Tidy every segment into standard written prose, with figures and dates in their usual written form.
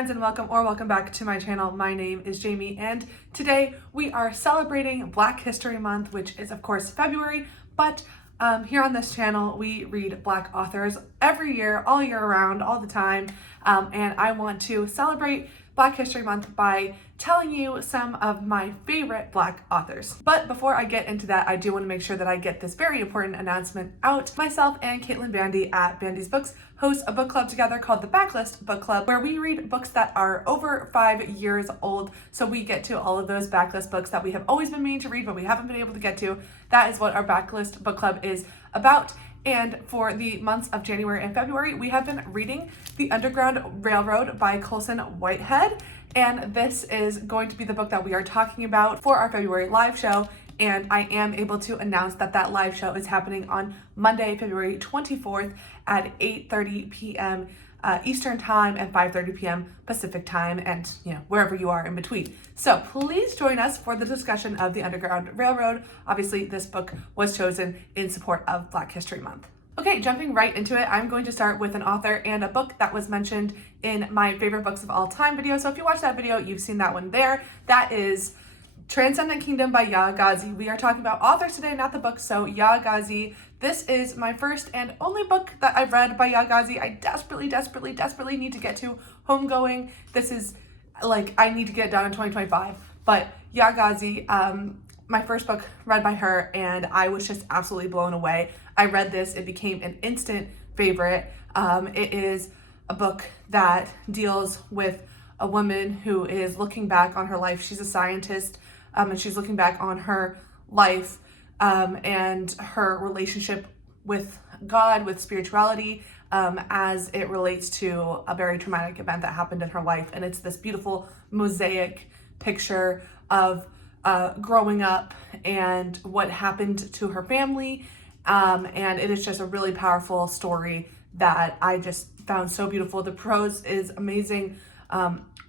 friends, and welcome back to my channel. My name is Jamie, and today we are celebrating Black History Month, which is of course February, but here on this channel we read Black authors every year, all year round, all the time, and I want to celebrate Black History Month by telling you some of my favorite Black authors. But before I get into that, I do want to make sure that I get this very important announcement out. Myself and Caitlin Bandy at Bandy's Books host a book club together called the BACKLIST Book Club, where we read books that are over 5 years old. So we get to all of those backlist books that we have always been meaning to read, but we haven't been able to get to. That is what our BACKLIST Book Club is about. And for the months of January and February, we have been reading The Underground Railroad by Colson Whitehead. And this is going to be the book that we are talking about for our February live show. And I am able to announce that that live show is happening on Monday, February 24th at 8:30 p.m. Eastern Time and 5:30 p.m. Pacific Time, and wherever you are in between. So please join us for the discussion of The Underground Railroad. Obviously, this book was chosen in support of Black History Month. Okay, jumping right into it, I'm going to start with an author and a book that was mentioned in my favorite books of all time video. So if you watched that video, you've seen that one there. That is Transcendent Kingdom by Yaa Gyasi. We are talking about authors today, not the book. So Yaa Gyasi, this is my first and only book that I've read by Yaa Gyasi. I desperately need to get to Homegoing. This is like, I need to get it done in 2025. But Yaa Gyasi, my first book read by her, and I was just absolutely blown away. I read this, it became an instant favorite. It is a book that deals with a woman who is looking back on her life. She's a scientist, and she's looking back on her life and her relationship with God, with spirituality, as it relates to a very traumatic event that happened in her life. And it's this beautiful mosaic picture of growing up and what happened to her family. And it is just a really powerful story that I just found so beautiful. The prose is amazing.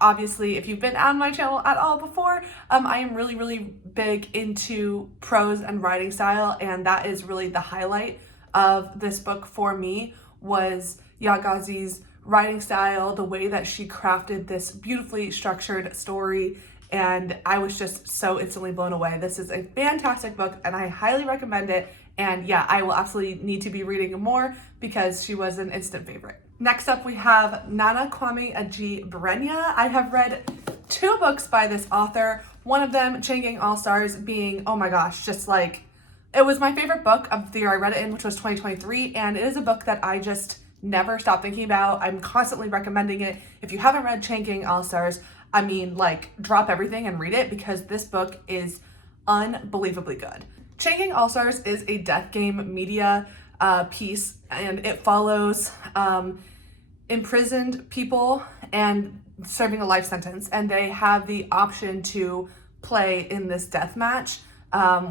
Obviously, if you've been on my channel at all before, I am really big into prose and writing style, and that is really the highlight of this book for me, was Yaa Gyasi's writing style, the way that she crafted this beautifully structured story, and I was just so instantly blown away. This is a fantastic book, and I highly recommend it, and yeah, I will absolutely need to be reading more because she was an instant favorite. Next up, we have Nana Kwame Adjei-Brenyah. I have read 2 books by this author. One of them, Chain Gang All-Stars, being, oh my gosh, just like, it was my favorite book of the year I read it in, which was 2023, and it is a book that I just never stop thinking about. I'm constantly recommending it. If you haven't read Chain Gang All-Stars, I mean, like, drop everything and read it, because this book is unbelievably good. Chain Gang All-Stars is a death game media piece, and it follows imprisoned people and serving a life sentence, and they have the option to play in this death match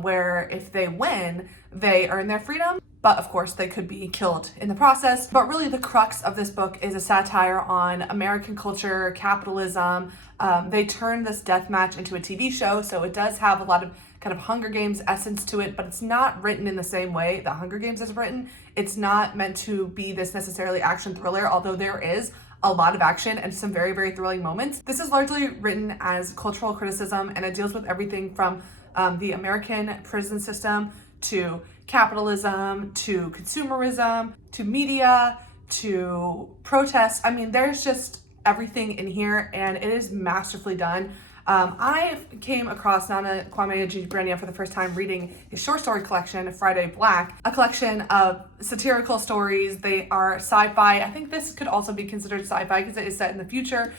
where if they win, they earn their freedom, but of course they could be killed in the process. But really the crux of this book is a satire on American culture, capitalism. They turned this death match into a TV show, so it does have a lot of kind of Hunger Games essence to it, but it's not written in the same way that Hunger Games is written. It's not meant to be this necessarily action thriller, although there is a lot of action and some very thrilling moments. This is largely written as cultural criticism, and it deals with everything from the American prison system to capitalism to consumerism to media to protests. I mean, there's just everything in here, and it is masterfully done. I came across Nana Kwame Adjei-Brenyah for the first time reading his short story collection, Friday Black, a collection of satirical stories. They are sci-fi. I think this could also be considered sci-fi because it is set in the future.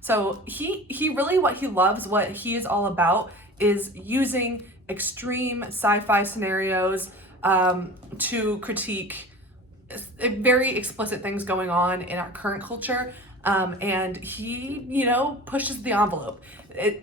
So he really, what he loves, what he is all about, is using extreme sci-fi scenarios to critique very explicit things going on in our current culture. And he, pushes the envelope.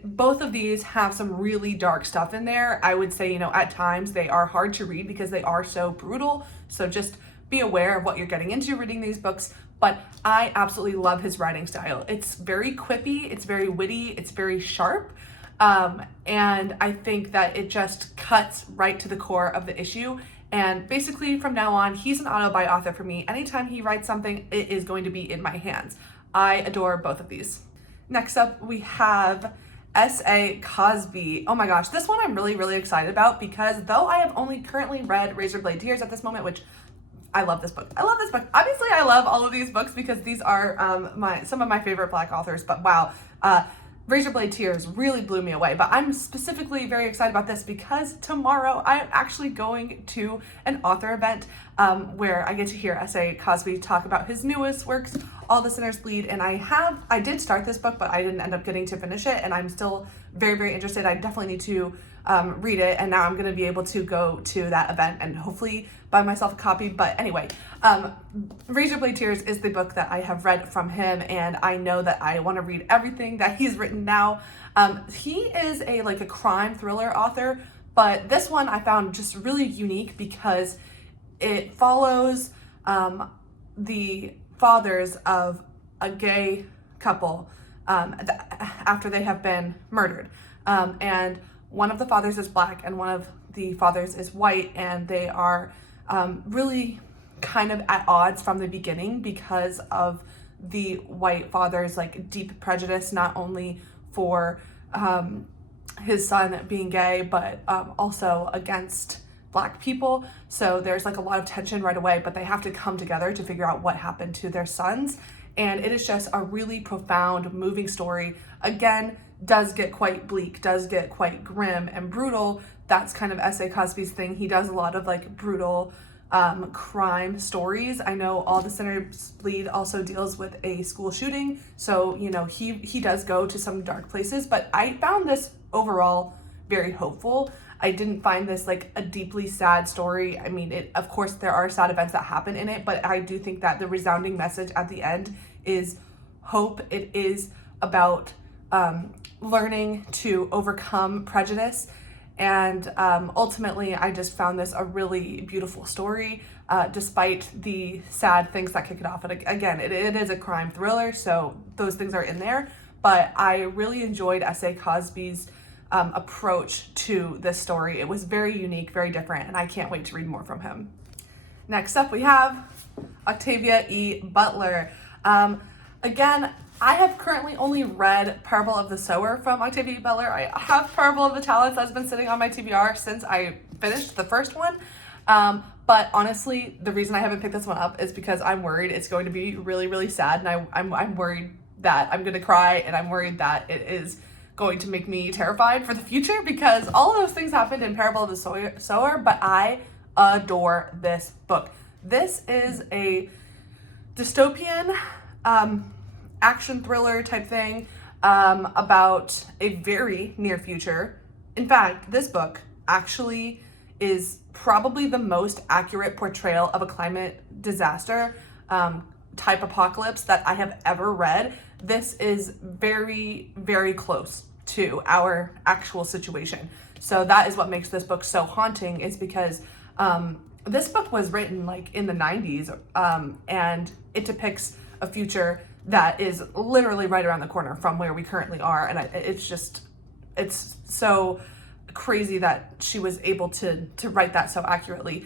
Both of these have some really dark stuff in there. I would say, at times they are hard to read because they are so brutal. So just be aware of what you're getting into reading these books. But I absolutely love his writing style. It's very quippy, it's very witty, it's very sharp. And I think that it just cuts right to the core of the issue. And basically from now on, he's an auto-buy author for me. Anytime he writes something, it is going to be in my hands. I adore both of these. Next up, we have S.A. Cosby. Oh my gosh, this one I'm really, really excited about because though I have only currently read Razorblade Tears at this moment, which I love this book. I love this book. Obviously, I love all of these books because these are some of my favorite Black authors, but wow, Razorblade Tears really blew me away. But I'm specifically very excited about this because tomorrow I'm actually going to an author event where I get to hear S.A. Cosby talk about his newest works, All the Sinners Bleed. And I did start this book, but I didn't end up getting to finish it. And I'm still very, very interested. I definitely need to read it. And now I'm going to be able to go to that event and hopefully buy myself a copy. But anyway, Razorblade Tears is the book that I have read from him, and I know that I want to read everything that he's written now. He is a crime thriller author, but this one I found just really unique because it follows the fathers of a gay couple after they have been murdered. And one of the fathers is Black and one of the fathers is white, and they are really kind of at odds from the beginning because of the white father's deep prejudice, not only for his son being gay, but also against Black people. So there's a lot of tension right away, but they have to come together to figure out what happened to their sons. And it is just a really profound, moving story. Again, does get quite bleak, does get quite grim and brutal. That's kind of S.A. Cosby's thing. He does a lot of brutal crime stories. I know All the Sinners Bleed also deals with a school shooting, so he does go to some dark places, but I found this overall very hopeful. I didn't find this a deeply sad story. I mean, of course there are sad events that happen in it, but I do think that the resounding message at the end is hope. It is about learning to overcome prejudice. And ultimately, I just found this a really beautiful story, despite the sad things that kick it off. And again, it is a crime thriller, so those things are in there. But I really enjoyed S.A. Cosby's approach to this story. It was very unique, very different, and I can't wait to read more from him. Next up, we have Octavia E. Butler. Again, I have currently only read Parable of the Sower from Octavia E. Butler. I have Parable of the Talents that's been sitting on my TBR since I finished the first one. But honestly, the reason I haven't picked this one up is because I'm worried it's going to be really, really sad. And I'm worried that I'm going to cry, and I'm worried that it is going to make me terrified for the future because all of those things happened in Parable of the Sower, but I adore this book. This is a dystopian action thriller type thing about a very near future. In fact, this book actually is probably the most accurate portrayal of a climate disaster type apocalypse that I have ever read. This is very, very close to our actual situation. So that is what makes this book so haunting, is because this book was written in the 90s and it depicts a future that is literally right around the corner from where we currently are. And it's so crazy that she was able to write that so accurately.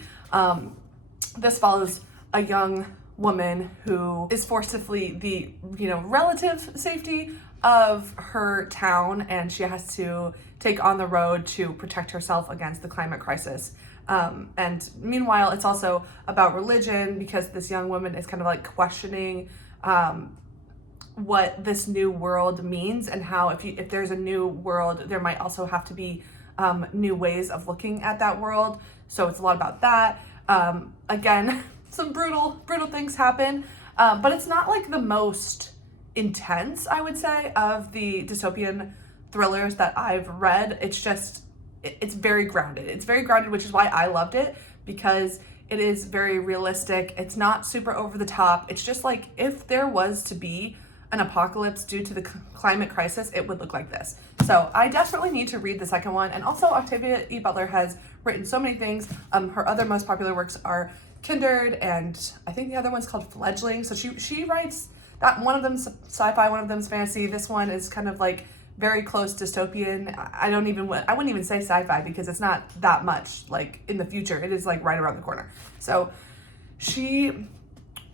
This follows a young woman who is forced to flee the relative safety of her town, and she has to take on the road to protect herself against the climate crisis. And meanwhile, it's also about religion, because this young woman is kind of questioning what this new world means, and how if there's a new world, there might also have to be new ways of looking at that world. So it's a lot about that. Again, some brutal things happen, but it's not the most intense, I would say, of the dystopian thrillers that I've read. It's very grounded. It's very grounded, which is why I loved it, because it is very realistic. It's not super over the top. It's just if there was to be an apocalypse due to the climate crisis, it would look like this. So I definitely need to read the second one. And also, Octavia E. Butler has written so many things. Her other most popular works are Kindred, and I think the other one's called Fledgling. So she writes that. One of them's sci-fi, one of them's fantasy. This one is kind of very close dystopian. I wouldn't even say sci-fi, because it's not that much in the future. It is right around the corner. So she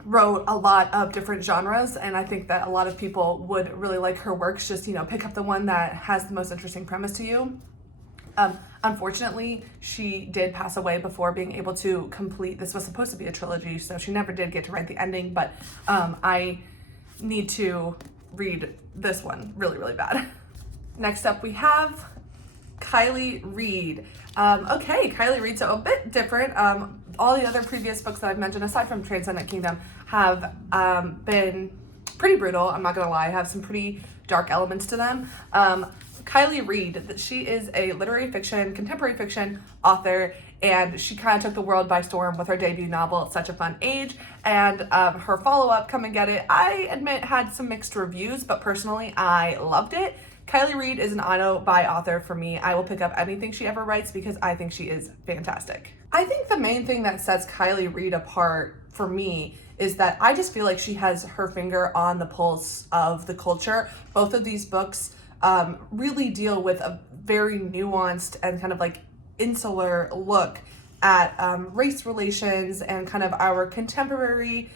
wrote a lot of different genres, and I think that a lot of people would really like her works. Just, pick up the one that has the most interesting premise to you. Unfortunately, she did pass away before being able to complete, this was supposed to be a trilogy, so she never did get to write the ending, but I need to read this one really, really bad. Next up we have Kylie Reid. Okay, Kylie Reid, so a bit different. All the other previous books that I've mentioned, aside from Transcendent Kingdom, have been pretty brutal. I'm not gonna lie, have some pretty dark elements to them. Kylie Reid, she is a literary fiction, contemporary fiction author, and she kind of took the world by storm with her debut novel, Such a Fun Age, and her follow-up, Come and Get It, I admit had some mixed reviews, but personally I loved it. Kylie Reid is an auto-buy author for me. I will pick up anything she ever writes because I think she is fantastic. I think the main thing that sets Kylie Reid apart for me is that I just feel like she has her finger on the pulse of the culture. Both of these books really deal with a very nuanced and kind of like insular look at race relations and kind of our contemporary,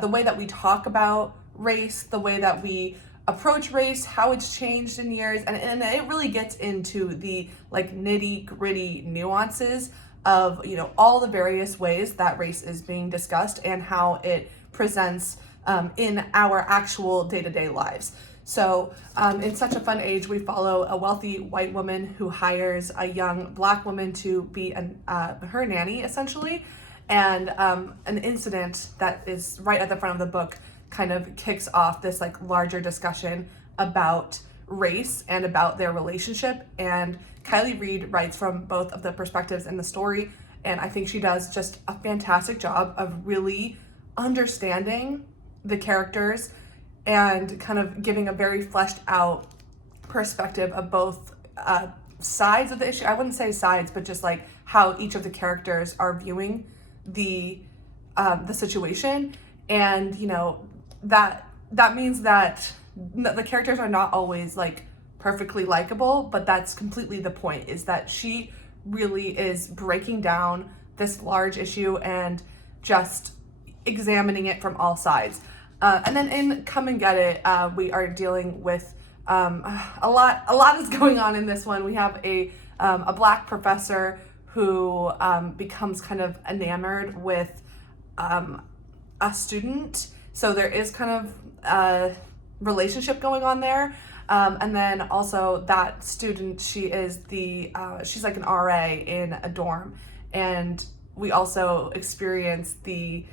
the way that we talk about race, the way that we approach race, how it's changed in years, and it really gets into the like nitty gritty nuances of all the various ways that race is being discussed and how it presents in our actual day-to-day lives. So in Such a Fun Age, we follow a wealthy white woman who hires a young Black woman to be her nanny, essentially. And an incident that is right at the front of the book kind of kicks off this like larger discussion about race and about their relationship. And Kylie Reid writes from both of the perspectives in the story. And I think she does just a fantastic job of really understanding the characters and kind of giving a very fleshed out perspective of both sides of the issue. I wouldn't say sides, but just like how each of the characters are viewing the situation. And that means that the characters are not always like perfectly likable, but that's completely the point, is that she really is breaking down this large issue and just examining it from all sides. And then in Come and Get It, we are dealing with a lot is going on in this one. We have a Black professor who becomes kind of enamored with a student. So there is kind of a relationship going on there. And then also that student, she's like an RA in a dorm. And we also experience the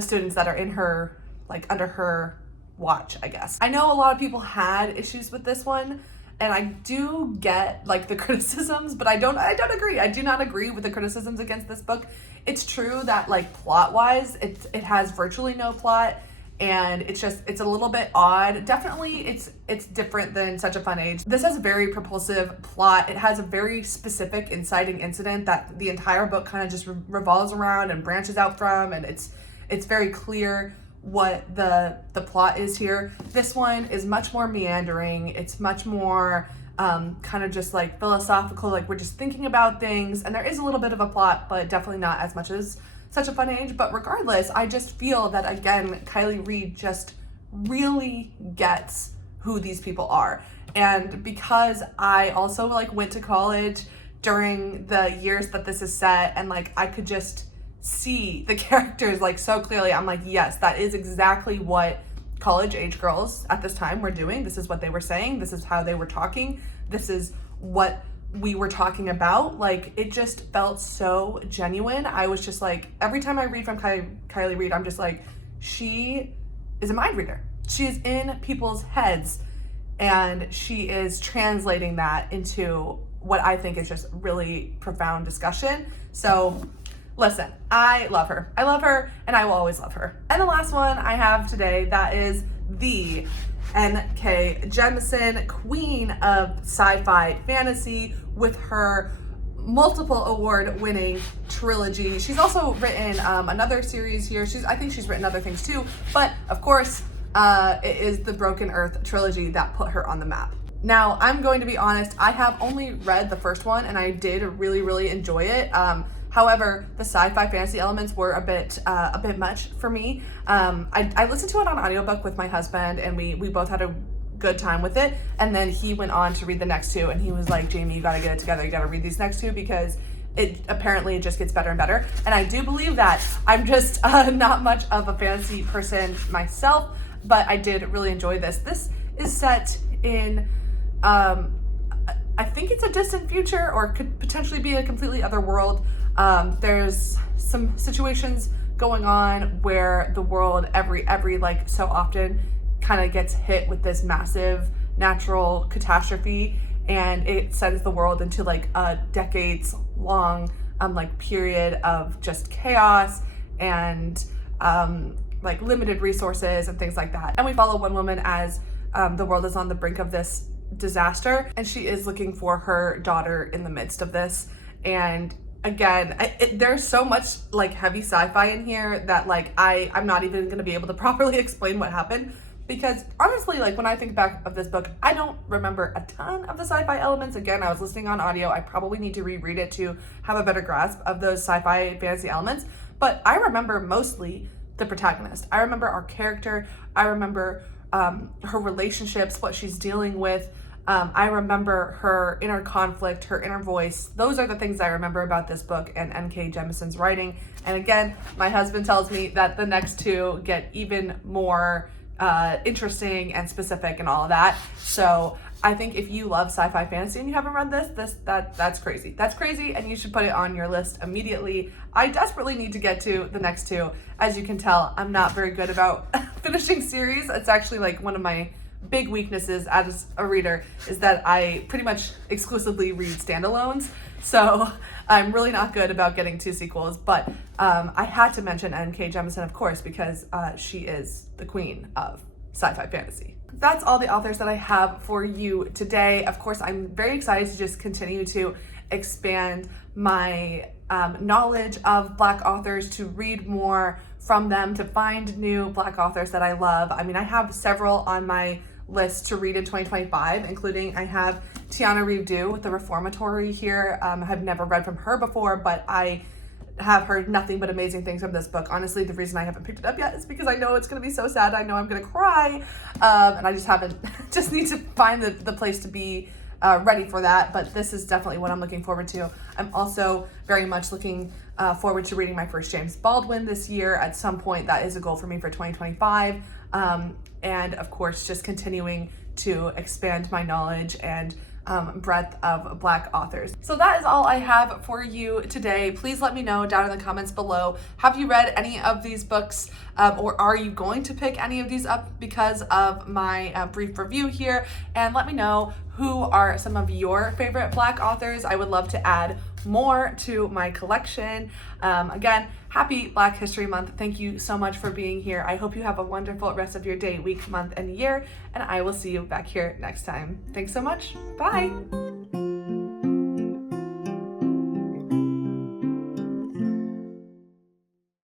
students that are in her, like under her watch, I guess. I know a lot of people had issues with this one, and I do get like the criticisms, but I don't agree. I do not agree with the criticisms against this book. It's true that like plot wise, it has virtually no plot, and it's a little bit odd. Definitely it's different than Such a Fun Age. This has a very propulsive plot. It has a very specific inciting incident that the entire book kind of just revolves around and branches out from, and it's very clear what the plot is here. This one is much more meandering. It's much more kind of just like philosophical, like we're just thinking about things, and there is a little bit of a plot, but definitely not as much as Such a Fun Age. But regardless, I just feel that again, Kylie Reid just really gets who these people are. And because I also like went to college during the years that this is set, and like I could just see the characters like so clearly, I'm like, yes, that is exactly what college age girls at this time were doing. This is what they were saying. This is how they were talking. This is what we were talking about. Like, it just felt so genuine. I was just like, every time I read from Kylie Reid, I'm just like, she is a mind reader. She is in people's heads, and she is translating that into what I think is just really profound discussion. So listen, I love her. I love her, and I will always love her. And the last one I have today, that is the N.K. Jemisin, queen of sci-fi fantasy, with her multiple award-winning trilogy. She's also written another series here. I think she's written other things too, but of course, it is the Broken Earth trilogy that put her on the map. Now, I'm going to be honest, I have only read the first one, and I did really, really enjoy it. However, the sci-fi fantasy elements were a bit much for me. I listened to it on audiobook with my husband, and we both had a good time with it. And then he went on to read the next two, and he was like, Jamie, you gotta get it together. You gotta read these next two because it just gets better and better. And I do believe that. I'm just not much of a fantasy person myself, but I did really enjoy this. This is set in, I think it's a distant future, or could potentially be a completely other world. There's some situations going on where the world every like so often kind of gets hit with this massive natural catastrophe, and it sends the world into like a decades long like period of just chaos and like limited resources and things like that. And we follow one woman as the world is on the brink of this disaster, and she is looking for her daughter in the midst of this. And again, there's so much like heavy sci-fi in here that like I'm not even gonna be able to properly explain what happened, because honestly, like when I think back of this book, I don't remember a ton of the sci-fi elements. Again, I was listening on audio. I probably need to reread it to have a better grasp of those sci-fi fantasy elements, but I remember mostly the protagonist. I remember our character. I remember her relationships, what she's dealing with. I remember her inner conflict, her inner voice. Those are the things I remember about this book and N.K. Jemisin's writing. And again, my husband tells me that the next two get even more interesting and specific and all of that. So I think if you love sci-fi fantasy and you haven't read that's crazy. That's crazy, and you should put it on your list immediately. I desperately need to get to the next two. As you can tell, I'm not very good about finishing series. It's actually like one of my big weaknesses as a reader, is that I pretty much exclusively read standalones. So I'm really not good about getting to sequels, but I had to mention N.K. Jemisin, of course, because she is the queen of sci-fi fantasy. That's all the authors that I have for you today. Of course, I'm very excited to just continue to expand my knowledge of Black authors, to read more from them, to find new Black authors that I love. I mean, I have several on my list to read in 2025, including I have Tiana Reeve-Dew with The Reformatory here. I've never read from her before, but I have heard nothing but amazing things from this book. Honestly, the reason I haven't picked it up yet is because I know it's going to be so sad. I know I'm going to cry, and I just need to find the place to be ready for that. But this is definitely what I'm looking forward to. I'm also very much looking forward to reading my first James Baldwin this year at some point. That is a goal for me for 2025. And of course, just continuing to expand my knowledge and breadth of Black authors. So that is all I have for you today. Please let me know down in the comments below. Have you read any of these books, or are you going to pick any of these up because of my brief review here? And let me know who are some of your favorite Black authors. I would love to add more to my collection. Again, happy Black History Month. Thank you so much for being here. I hope you have a wonderful rest of your day, week, month, and year, and I will see you back here next time. Thanks so much. Bye.